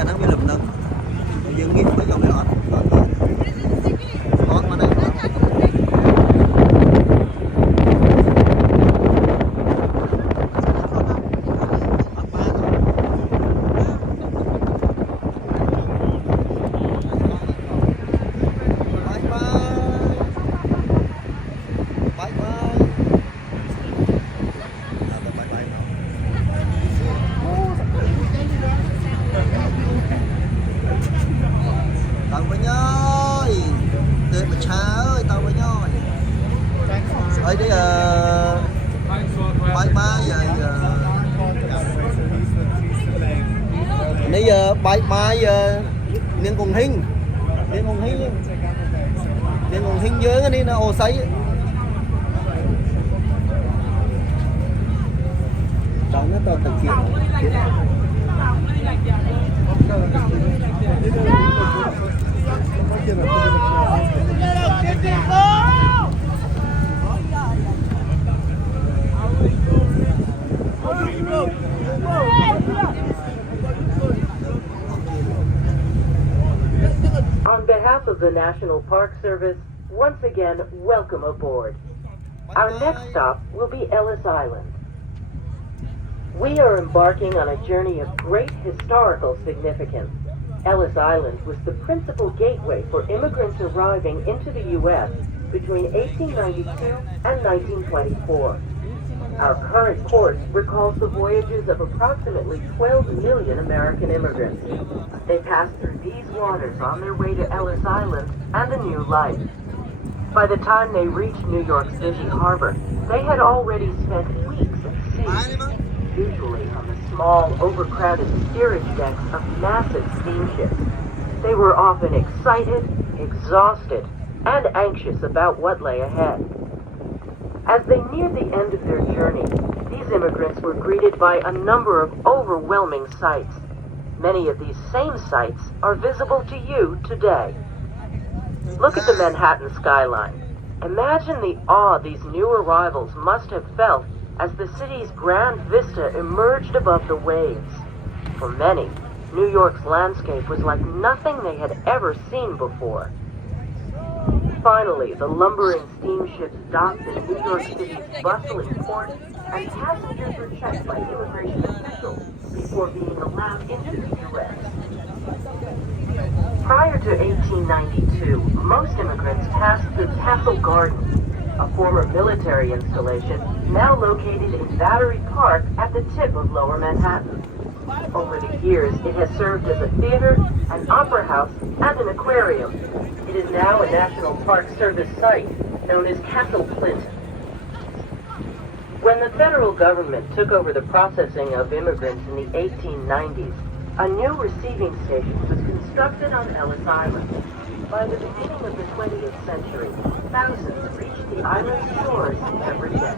khả năng bị lụm nâng dương nghiệp với dòng này mà này tao với nhoi tươi mà cha ơi tao với nhoi ở đây bye bye giờ nãy giờ bye bye giờ nên còn hình dưới cái này nó ô sấy đó nó to thực hiện On behalf of the National Park Service, once again, welcome aboard. Our next stop will be Ellis Island. We are embarking on a journey of great historical significance. Ellis Island was the principal gateway for immigrants arriving into the U.S. between 1892 and 1924. Our current course recalls the voyages of approximately 12 million American immigrants. They passed through these waters on their way to Ellis Island and a new life. By the time they reached New York's busy harbor, they had already spent weeks at sea, usually on the small, overcrowded steerage decks of massive steamships. They were often excited, exhausted, and anxious about what lay ahead. As they neared the end of their journey, these immigrants were greeted by a number of overwhelming sights. Many of these same sights are visible to you today. Look at the Manhattan skyline. Imagine the awe these new arrivals must have felt as the city's grand vista emerged above the waves. For many, New York's landscape was like nothing they had ever seen before. Finally, the lumbering steamships docked in New York City's bustling port, and passengers were checked by immigration officials before being allowed into the U.S. Prior to 1892, most immigrants passed through Castle Garden, a former military installation now located in Battery Park at the tip of Lower Manhattan. Over the years, it has served as a theater, an opera house, and an aquarium. It is now a National Park Service site known as Castle Clinton. When the federal government took over the processing of immigrants in the 1890s, a new receiving station was constructed on Ellis Island. By the beginning of the 20th century, thousands reached the island's shores every day.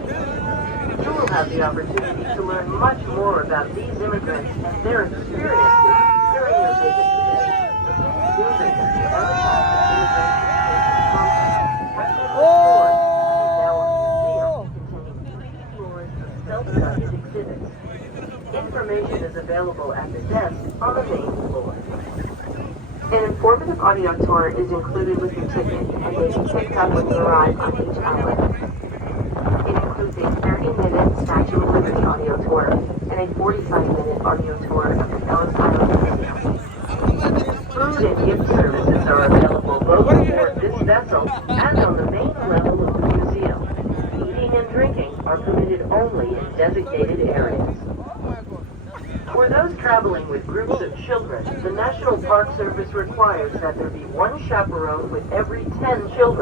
You will have the opportunity to learn much more about these immigrants and their experiences during your visit today. Moving to the Ellis Island Immigration Station Complex, is now a museum containing 3 floors of self-guided exhibits. Information is available at the desk on the main floor. An informative audio tour is included with your ticket and may be picked up when you arrive on each island. It includes a 30-minute Statue of Liberty audio tour and a 45-minute audio tour of the Ellis Island Museum. Food and gift services are available both aboard this vessel and on the main level of the museum. Eating and drinking are permitted only in designated areas. For those traveling with groups of children, the National Park Service requires that there be one chaperone with every 10 children.